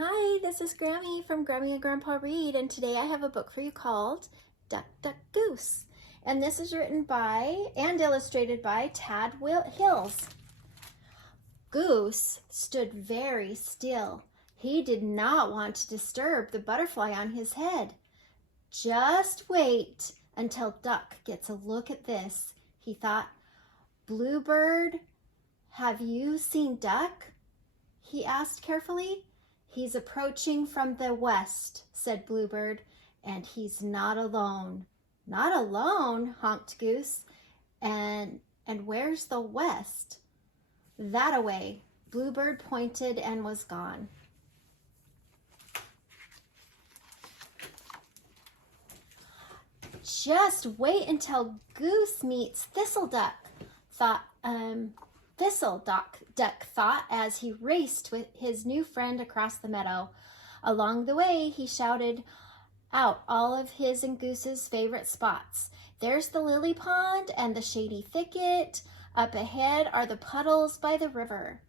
Hi, this is Grammy from Grammy and Grandpa Read, and today I have a book for you called Duck Goose. And this is written by and illustrated by Tad Hills. Goose stood very still. He did not want to disturb the butterfly on his head. Just wait until Duck gets a look at this, he thought. Bluebird, have you seen Duck? He asked carefully. He's approaching from the west, said Bluebird, and he's not alone. Not alone, honked Goose. And where's the west? That away. Bluebird pointed and was gone. Just wait until Goose meets Thistleduck, Duck thought as he raced with his new friend across the meadow. Along the way, he shouted out all of his and Goose's favorite spots. There's the lily pond and the shady thicket. Up ahead are the puddles by the river.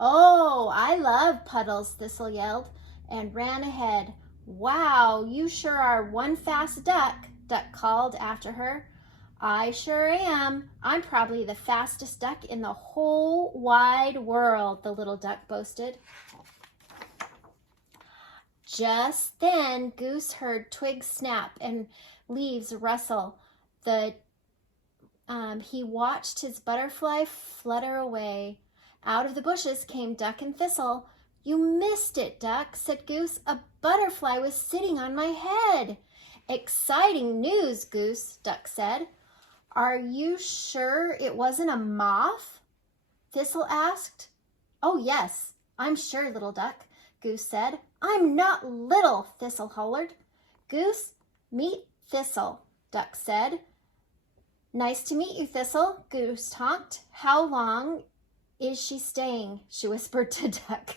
Oh, I love puddles, Thistle yelled and ran ahead. Wow, you sure are one fast duck, Duck called after her. I sure am. I'm probably the fastest duck in the whole wide world, the little duck boasted. Just then, Goose heard twigs snap and leaves rustle. He watched his butterfly flutter away. Out of the bushes came Duck and Thistle. You missed it, Duck, said Goose. A butterfly was sitting on my head. Exciting news, Goose, Duck said. Are you sure it wasn't a moth? Thistle asked. Oh, yes, I'm sure, little duck, Goose said. I'm not little, Thistle hollered. Goose, meet Thistle, Duck said. Nice to meet you, Thistle, Goose honked. How long is she staying? She whispered to Duck.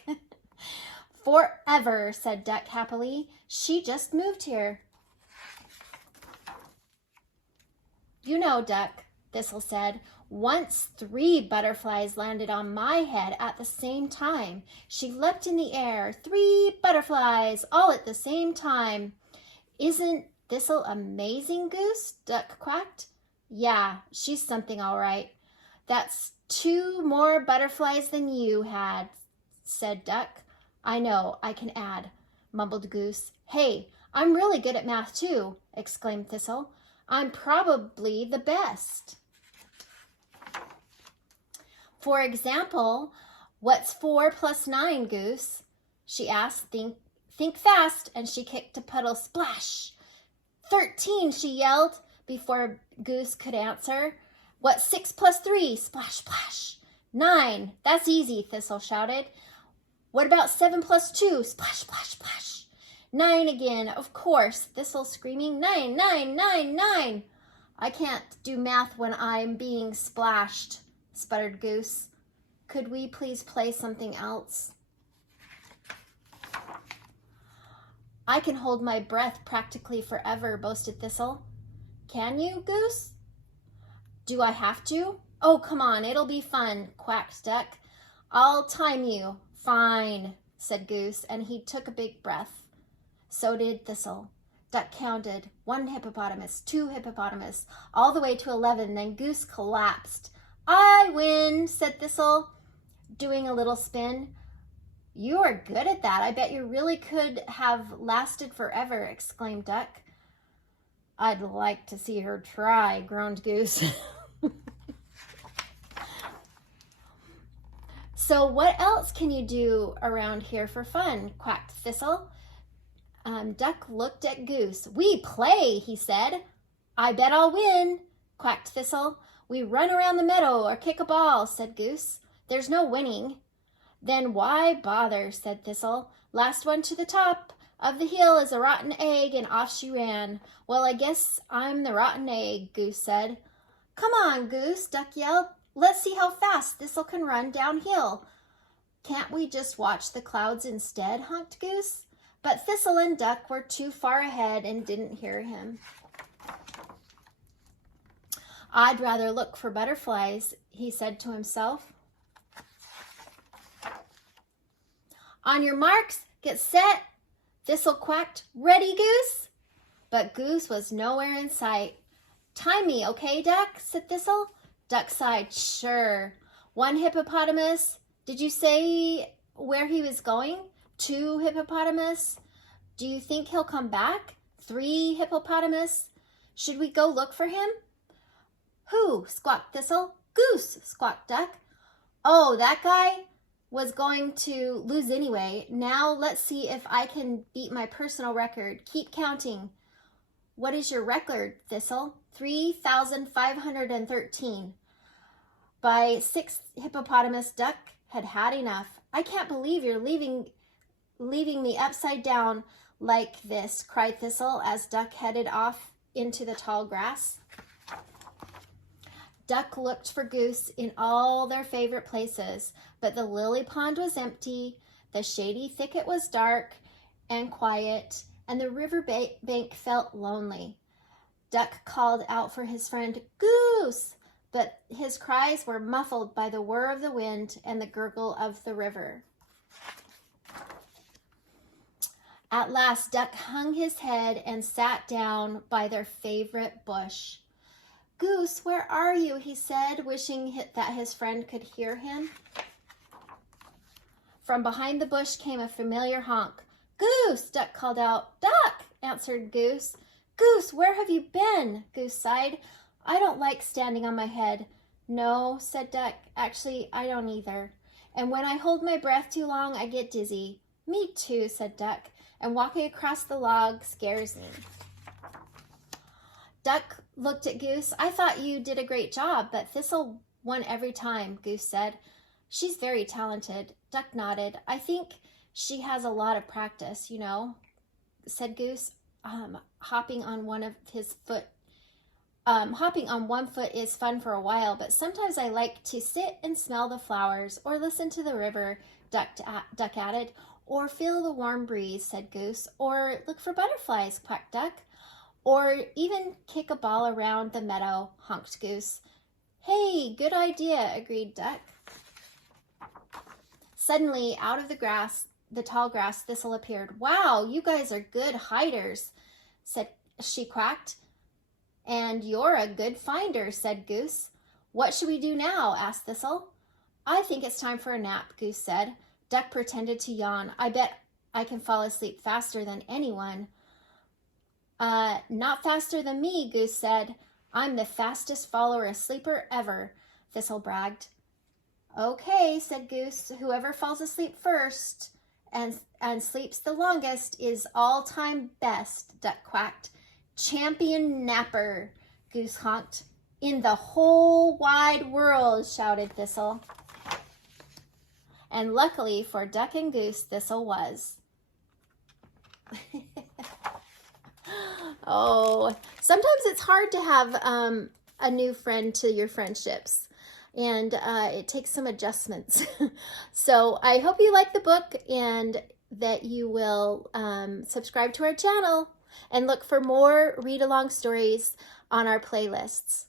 Forever, said Duck happily. She just moved here. You know, Duck, Thistle said, once 3 butterflies landed on my head at the same time. She leapt in the air, 3 butterflies, all at the same time. Isn't Thistle amazing, Goose? Duck quacked. Yeah, she's something all right. That's 2 more butterflies than you had, said Duck. I know, I can add, mumbled Goose. Hey, I'm really good at math too, exclaimed Thistle. I'm probably the best. For example, what's 4 plus 9, Goose? She asked. Think fast, and she kicked a puddle. Splash! 13, she yelled before Goose could answer. What's 6 plus 3? Splash, splash. 9. That's easy, Thistle shouted. What about 7 plus 2? Splash, splash, splash. 9 again, of course, Thistle screaming, 9, 9, 9, 9. I can't do math when I'm being splashed, sputtered Goose. Could we please play something else? I can hold my breath practically forever, boasted Thistle. Can you, Goose? Do I have to? Oh, come on, it'll be fun, quacked Duck. I'll time you. Fine, said Goose, and he took a big breath. So did Thistle. Duck counted 1 hippopotamus, 2 hippopotamus, all the way to 11. Then Goose collapsed. I win, said Thistle, doing a little spin. You are good at that. I bet you really could have lasted forever, exclaimed Duck. I'd like to see her try, groaned Goose. So what else can you do around here for fun? Quacked Thistle. Duck looked at Goose. We play, he said. I bet I'll win, quacked Thistle. We run around the meadow or kick a ball, said Goose. There's no winning. Then why bother, said Thistle. Last one to the top of the hill is a rotten egg, and off she ran. Well, I guess I'm the rotten egg, Goose said. Come on, Goose, Duck yelled. Let's see how fast Thistle can run downhill. Can't we just watch the clouds instead, honked Goose. But Thistle and Duck were too far ahead and didn't hear him. I'd rather look for butterflies, he said to himself. On your marks, get set. Thistle quacked, ready, Goose? But Goose was nowhere in sight. Time me, okay, Duck? Said Thistle. Duck sighed, sure. One hippopotamus. Did you say where he was going? 2 hippopotamus. Do you think he'll come back? 3 hippopotamus. Should we go look for him? Who? Squawked Thistle. Goose, squawked Duck. Oh, that guy was going to lose anyway. Now let's see if I can beat my personal record. Keep counting. What is your record, Thistle? 3,513. By 6 hippopotamus, Duck had had enough. I can't believe you're leaving me upside down like this, cried Thistle as Duck headed off into the tall grass. Duck looked for Goose in all their favorite places, but the lily pond was empty, the shady thicket was dark and quiet, and the river bank felt lonely. Duck called out for his friend Goose, but his cries were muffled by the whir of the wind and the gurgle of the river. At last, Duck hung his head and sat down by their favorite bush. Goose, where are you? He said, wishing that his friend could hear him. From behind the bush came a familiar honk. Goose, Duck called out. Duck, answered Goose. Goose, where have you been? Goose sighed. I don't like standing on my head. No, said Duck. Actually, I don't either. And when I hold my breath too long, I get dizzy. Me too, said Duck. And walking across the log scares me. Duck looked at Goose. I thought you did a great job, but Thistle won every time, Goose said. She's very talented. Duck nodded. I think she has a lot of practice, said Goose. Hopping on one foot is fun for a while, but sometimes I like to sit and smell the flowers or listen to the river, Duck added. Or feel the warm breeze, said Goose. Or look for butterflies, quacked Duck. Or even kick a ball around the meadow, honked Goose. Hey, good idea, agreed Duck. Suddenly, out of the tall grass, Thistle appeared. Wow, you guys are good hiders, she quacked. And you're a good finder, said Goose. What should we do now? Asked Thistle. I think it's time for a nap, Goose said. Duck pretended to yawn. I bet I can fall asleep faster than anyone. Not faster than me, Goose said. I'm the fastest faller asleeper ever, Thistle bragged. Okay, said Goose. Whoever falls asleep first and sleeps the longest is all-time best, Duck quacked. Champion napper, Goose honked. In the whole wide world, shouted Thistle. And luckily for Duck and Goose, Thistle was. Oh, sometimes it's hard to have a new friend to your friendships, and it takes some adjustments. So I hope you like the book and that you will subscribe to our channel and look for more read-along stories on our playlists.